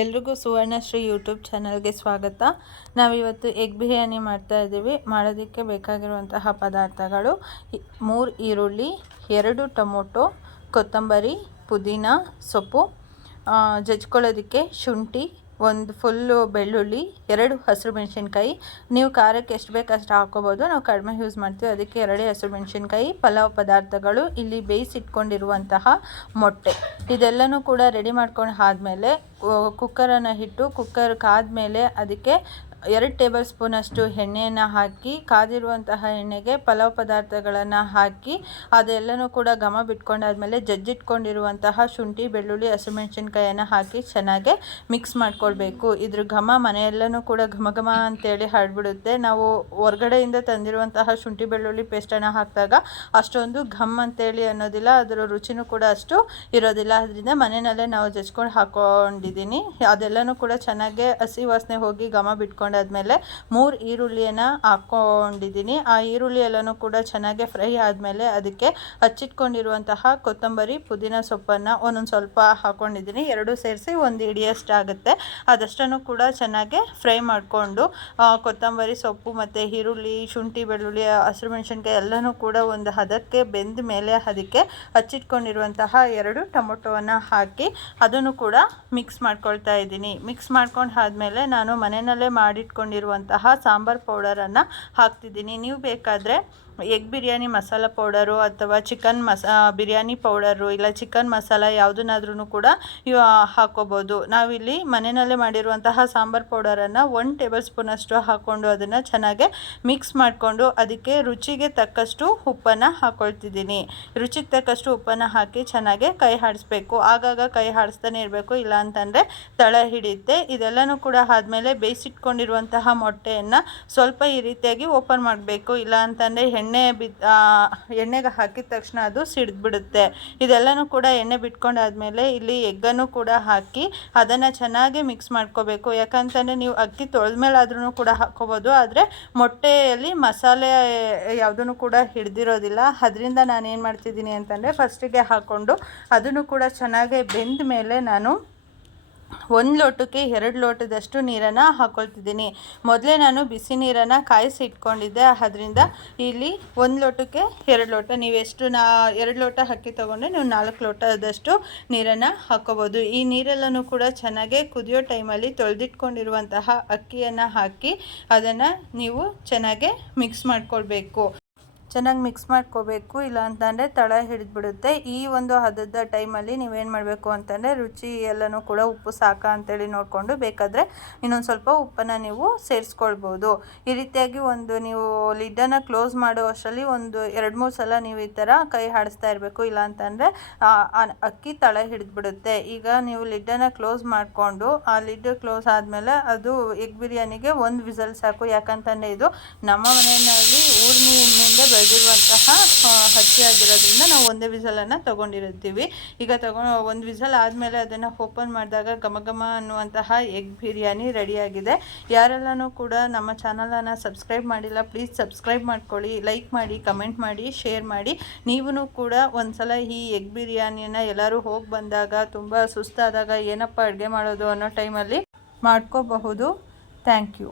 ಎಲ್ರಿಗೂ ಸುವರ್ಣಶ್ರೀ ಯೂಟ್ಯೂಬ್ ಚಾನಲ್ಗೆ ಸ್ವಾಗತ. ನಾವಿವತ್ತು ಎಗ್ ಬಿರಿಯಾನಿ ಮಾಡ್ತಾ ಇದ್ದೀವಿ. ಮಾಡೋದಕ್ಕೆ ಬೇಕಾಗಿರುವಂತಹ ಪದಾರ್ಥಗಳು 3 ಈರುಳ್ಳಿ, 2 ಟೊಮೊಟೊ, ಕೊತ್ತಂಬರಿ, ಪುದೀನ ಸೊಪ್ಪು, ಜಜ್ಕೊಳ್ಳೋದಕ್ಕೆ ಶುಂಠಿ, ಒಂದು ಫುಲ್ಲು ಬೆಳ್ಳುಳ್ಳಿ, 2 ಹಸಿರು ಮೆಣಸಿನ್ಕಾಯಿ. ನೀವು ಖಾರಕ್ಕೆ ಎಷ್ಟು ಬೇಕು ಅಷ್ಟು ಹಾಕೋಬೋದು. ನಾವು ಕಡಿಮೆ ಯೂಸ್ ಮಾಡ್ತೀವಿ, ಅದಕ್ಕೆ 2 ಹಸಿರು ಮೆಣಸಿನ್ಕಾಯಿ. ಪಲಾವ್ ಪದಾರ್ಥಗಳು ಇಲ್ಲಿ ಬೇಯಿಸಿಟ್ಕೊಂಡಿರುವಂತಹ ಮೊಟ್ಟೆ. ಇದೆಲ್ಲನೂ ಕೂಡ ರೆಡಿ ಮಾಡ್ಕೊಂಡು ಆದಮೇಲೆ ಕುಕ್ಕರನ್ನು ಇಟ್ಟು ಕುಕ್ಕರ್ ಕಾದ್ಮೇಲೆ ಅದಕ್ಕೆ 2 ಟೇಬಲ್ ಸ್ಪೂನಷ್ಟು ಎಣ್ಣೆಯನ್ನು ಹಾಕಿ, ಕಾದಿರುವಂತಹ ಎಣ್ಣೆಗೆ ಪಲಾವ್ ಪದಾರ್ಥಗಳನ್ನು ಹಾಕಿ ಅದೆಲ್ಲನೂ ಕೂಡ ಘಮ ಬಿಟ್ಕೊಂಡಾದ್ಮೇಲೆ ಜಜ್ಜಿಟ್ಕೊಂಡಿರುವಂತಹ ಶುಂಠಿ, ಬೆಳ್ಳುಳ್ಳಿ, ಹಸಿಮೆಣಸಿನ್ಕಾಯನ್ನು ಹಾಕಿ ಚೆನ್ನಾಗಿ ಮಿಕ್ಸ್ ಮಾಡ್ಕೊಳ್ಬೇಕು. ಇದ್ರ ಘಮ ಮನೆಯೆಲ್ಲನೂ ಕೂಡ ಘಮ ಘಮ ಅಂತೇಳಿ ಹರಡ್ಬಿಡುತ್ತೆ. ನಾವು ಹೊರಗಡೆಯಿಂದ ತಂದಿರುವಂತಹ ಶುಂಠಿ ಬೆಳ್ಳುಳ್ಳಿ ಪೇಸ್ಟನ್ನು ಹಾಕಿದಾಗ ಅಷ್ಟೊಂದು ಘಮ್ ಅಂತೇಳಿ ಅನ್ನೋದಿಲ್ಲ, ಅದರ ರುಚಿನೂ ಕೂಡ ಅಷ್ಟು ಇರೋದಿಲ್ಲ. ಅದರಿಂದ ಮನೆಯಲ್ಲೇ ನಾವು ಜಜ್ಕೊಂಡು ಹಾಕ್ಕೊಂಡಿದ್ದೀನಿ. ಅದೆಲ್ಲನೂ ಕೂಡ ಚೆನ್ನಾಗಿ ಹಸಿ ವಾಸನೆ ಹೋಗಿ ಘಮ ಬಿಟ್ಕೊಂಡು ಆದಮೇಲೆ 3 ಈರುಳ್ಳಿಯನ್ನು ಹಾಕ್ಕೊಂಡಿದ್ದೀನಿ. ಆ ಈರುಳ್ಳಿ ಎಲ್ಲನೂ ಕೂಡ ಚೆನ್ನಾಗಿ ಫ್ರೈ ಆದಮೇಲೆ ಅದಕ್ಕೆ ಹಚ್ಚಿಟ್ಕೊಂಡಿರುವಂತಹ ಕೊತ್ತಂಬರಿ, ಪುದೀನ ಸೊಪ್ಪನ್ನು ಒಂದೊಂದು ಸ್ವಲ್ಪ ಹಾಕ್ಕೊಂಡಿದ್ದೀನಿ. 2 ಸೇರಿಸಿ 1 ಹಿಡಿಯಷ್ಟು ಆಗುತ್ತೆ. ಅದಷ್ಟನ್ನು ಕೂಡ ಚೆನ್ನಾಗಿ ಫ್ರೈ ಮಾಡಿಕೊಂಡು ಕೊತ್ತಂಬರಿ ಸೊಪ್ಪು ಮತ್ತು ಈರುಳ್ಳಿ, ಶುಂಠಿ, ಬೆಳ್ಳುಳ್ಳಿ, ಹಸಿರು ಮೆಣಸಿನ್ಕಾಯಿ ಎಲ್ಲನೂ ಕೂಡ ಒಂದು ಹದಕ್ಕೆ ಬೆಂದ ಮೇಲೆ ಅದಕ್ಕೆ ಹಚ್ಚಿಟ್ಕೊಂಡಿರುವಂತಹ 2 ಟೊಮೊಟೊವನ್ನು ಹಾಕಿ ಅದನ್ನು ಕೂಡ ಮಿಕ್ಸ್ ಮಾಡ್ಕೊಳ್ತಾ ಇದ್ದೀನಿ. ಮಿಕ್ಸ್ ಮಾಡ್ಕೊಂಡು ಆದಮೇಲೆ ನಾನು ಮನೆಯಲ್ಲೇ ಮಾಡಿಟ್ಕೊಂಡಿರುವಂತಹ ಸಾಂಬಾರ್ ಪೌಡರನ್ನು ಹಾಕ್ತಿದ್ದೀನಿ. ನೀವು ಬೇಕಾದರೆ ಎಗ್ ಬಿರಿಯಾನಿ ಮಸಾಲ ಪೌಡರು ಅಥವಾ ಚಿಕನ್ ಬಿರಿಯಾನಿ ಪೌಡರು ಇಲ್ಲ ಚಿಕನ್ ಮಸಾಲ ಯಾವುದನ್ನಾದ್ರೂ ಕೂಡ ಹಾಕ್ಕೋಬೋದು. ನಾವಿಲ್ಲಿ ಮನೆಯಲ್ಲೇ ಮಾಡಿರುವಂತಹ ಸಾಂಬಾರ್ ಪೌಡರನ್ನು 1 ಟೇಬಲ್ ಸ್ಪೂನಷ್ಟು ಹಾಕ್ಕೊಂಡು ಅದನ್ನು ಚೆನ್ನಾಗಿ ಮಿಕ್ಸ್ ಮಾಡಿಕೊಂಡು ಅದಕ್ಕೆ ರುಚಿಗೆ ತಕ್ಕಷ್ಟು ಉಪ್ಪನ್ನು ಹಾಕ್ಕೊಳ್ತಿದ್ದೀನಿ. ರುಚಿಗೆ ತಕ್ಕಷ್ಟು ಉಪ್ಪನ್ನು ಹಾಕಿ ಚೆನ್ನಾಗಿ ಕೈ ಆಡಿಸ್ಬೇಕು. ಆಗಾಗ ಕೈ ಆಡಿಸ್ತಾನೆ ಇರಬೇಕು, ಇಲ್ಲ ಅಂತಂದರೆ ತಳ ಹಿಡಿಯುತ್ತೆ. ಇದೆಲ್ಲನೂ ಕೂಡ ಆದಮೇಲೆ ಬೇಯಿಸಿಟ್ಕೊಂಡಿರುವಂತಹ ಮೊಟ್ಟೆಯನ್ನು ಸ್ವಲ್ಪ ಈ ರೀತಿಯಾಗಿ ಓಪನ್ ಮಾಡಬೇಕು, ಇಲ್ಲ ಅಂತಂದರೆ ಎಣ್ಣೆಗೆ ಹಾಕಿದ ತಕ್ಷಣ ಅದು ಸಿಡಿದ್ಬಿಡುತ್ತೆ. ಇದೆಲ್ಲನೂ ಕೂಡ ಎಣ್ಣೆ ಬಿಟ್ಕೊಂಡಾದ್ಮೇಲೆ ಇಲ್ಲಿ ಎಗ್ಗನ್ನು ಕೂಡ ಹಾಕಿ ಅದನ್ನು ಚೆನ್ನಾಗಿ ಮಿಕ್ಸ್ ಮಾಡ್ಕೋಬೇಕು. ಯಾಕಂತಂದರೆ ನೀವು ಅಕ್ಕಿ ತೊಳೆದ್ಮೇಲಾದ್ರೂ ಕೂಡ ಹಾಕ್ಕೋಬೋದು, ಆದರೆ ಮೊಟ್ಟೆಯಲ್ಲಿ ಮಸಾಲೆ ಯಾವುದೂ ಕೂಡ ಹಿಡ್ದಿರೋದಿಲ್ಲ. ಅದರಿಂದ ನಾನು ಏನು ಮಾಡ್ತಿದ್ದೀನಿ ಅಂತಂದರೆ ಫಸ್ಟಿಗೆ ಹಾಕ್ಕೊಂಡು ಅದನ್ನು ಕೂಡ ಚೆನ್ನಾಗಿ ಬೆಂದ ಮೇಲೆ ನಾನು 1 ಲೋಟಕ್ಕೆ 2 ಲೋಟದಷ್ಟು ನೀರನ್ನು ಹಾಕ್ಕೊಳ್ತಿದ್ದೀನಿ. ಮೊದಲೇ ನಾನು ಬಿಸಿ ನೀರನ್ನು ಕಾಯಿಸಿ ಇಟ್ಕೊಂಡಿದ್ದೆ, ಅದರಿಂದ ಇಲ್ಲಿ 1 ಲೋಟಕ್ಕೆ 2 ಲೋಟ, ನೀವೆಷ್ಟು 2 ಲೋಟ ಅಕ್ಕಿ ತೊಗೊಂಡ್ರೆ ನೀವು 4 ಲೋಟದಷ್ಟು ನೀರನ್ನು ಹಾಕ್ಕೋಬೋದು. ಈ ನೀರೆಲ್ಲನೂ ಕೂಡ ಚೆನ್ನಾಗಿ ಕುದಿಯೋ ಟೈಮಲ್ಲಿ ತೊಳೆದಿಟ್ಕೊಂಡಿರುವಂತಹ ಅಕ್ಕಿಯನ್ನು ಹಾಕಿ ಅದನ್ನು ನೀವು ಚೆನ್ನಾಗಿ ಮಿಕ್ಸ್ ಮಾಡ್ಕೊಳ್ಬೇಕು. ಚೆನ್ನಾಗಿ ಮಿಕ್ಸ್ ಮಾಡ್ಕೋಬೇಕು, ಇಲ್ಲ ಅಂತಂದರೆ ತಳ ಹಿಡಿದ್ಬಿಡುತ್ತೆ. ಈ ಒಂದು ಹದದ ಟೈಮಲ್ಲಿ ನೀವೇನು ಮಾಡಬೇಕು ಅಂತಂದರೆ ರುಚಿ ಎಲ್ಲನೂ ಕೂಡ ಉಪ್ಪು ಸಾಕಾ ಅಂತೇಳಿ ನೋಡಿಕೊಂಡು ಬೇಕಾದರೆ ಇನ್ನೊಂದು ಸ್ವಲ್ಪ ಉಪ್ಪನ್ನು ನೀವು ಸೇರಿಸ್ಕೊಳ್ಬೋದು. ಈ ರೀತಿಯಾಗಿ ನೀವು ಲಿಡ್ಡನ್ನು ಕ್ಲೋಸ್ ಮಾಡೋ ಅಷ್ಟರಲ್ಲಿ 2-3 ಸಲ ನೀವು ಈ ಥರ ಕೈ ಆಡಿಸ್ತಾ ಇರಬೇಕು, ಇಲ್ಲ ಅಂತಂದರೆ ಅಕ್ಕಿ ತಳ ಹಿಡಿದ್ಬಿಡುತ್ತೆ. ಈಗ ನೀವು ಲಿಡ್ಡನ್ನು ಕ್ಲೋಸ್ ಮಾಡಿಕೊಂಡು ಆ ಲಿಡ್ ಕ್ಲೋಸ್ ಆದಮೇಲೆ ಅದು ಎಗ್ ಬಿರಿಯಾನಿಗೆ 1 ವಿಸಲ್ ಸಾಕು. ಯಾಕಂತಂದರೆ ಇದು ನಮ್ಮ ಮನೆಯಲ್ಲಿ ಊರಿನಿಂದ ಬೆಳೆದಿರುವಂತಹ ಹಚ್ಚಿ ಆಗಿರೋದ್ರಿಂದ ನಾವು 1 ವಿಸಲನ್ನು ತೊಗೊಂಡಿರ್ತೀವಿ. ಈಗ 1 ವಿಸಲ್ ಆದಮೇಲೆ ಅದನ್ನು ಓಪನ್ ಮಾಡಿದಾಗ ಘಮ ಘಮ ಅನ್ನುವಂತಹ ಎಗ್ ಬಿರಿಯಾನಿ ರೆಡಿಯಾಗಿದೆ. ಯಾರೆಲ್ಲನೂ ಕೂಡ ನಮ್ಮ ಚಾನಲನ್ನು ಸಬ್ಸ್ಕ್ರೈಬ್ ಮಾಡಿಲ್ಲ, ಪ್ಲೀಸ್ ಸಬ್ಸ್ಕ್ರೈಬ್ ಮಾಡ್ಕೊಳ್ಳಿ, ಲೈಕ್ ಮಾಡಿ, ಕಮೆಂಟ್ ಮಾಡಿ, ಶೇರ್ ಮಾಡಿ. ನೀವೂ ಕೂಡ ಒಂದ್ಸಲ ಈ ಎಗ್ ಬಿರಿಯಾನಿಯನ್ನು ಎಲ್ಲರೂ ಹೋಗಿ ಬಂದಾಗ ತುಂಬ ಸುಸ್ತಾದಾಗ ಏನಪ್ಪ ಅಡುಗೆ ಮಾಡೋದು ಅನ್ನೋ ಟೈಮಲ್ಲಿ ಮಾಡ್ಕೋಬಹುದು. Thank you.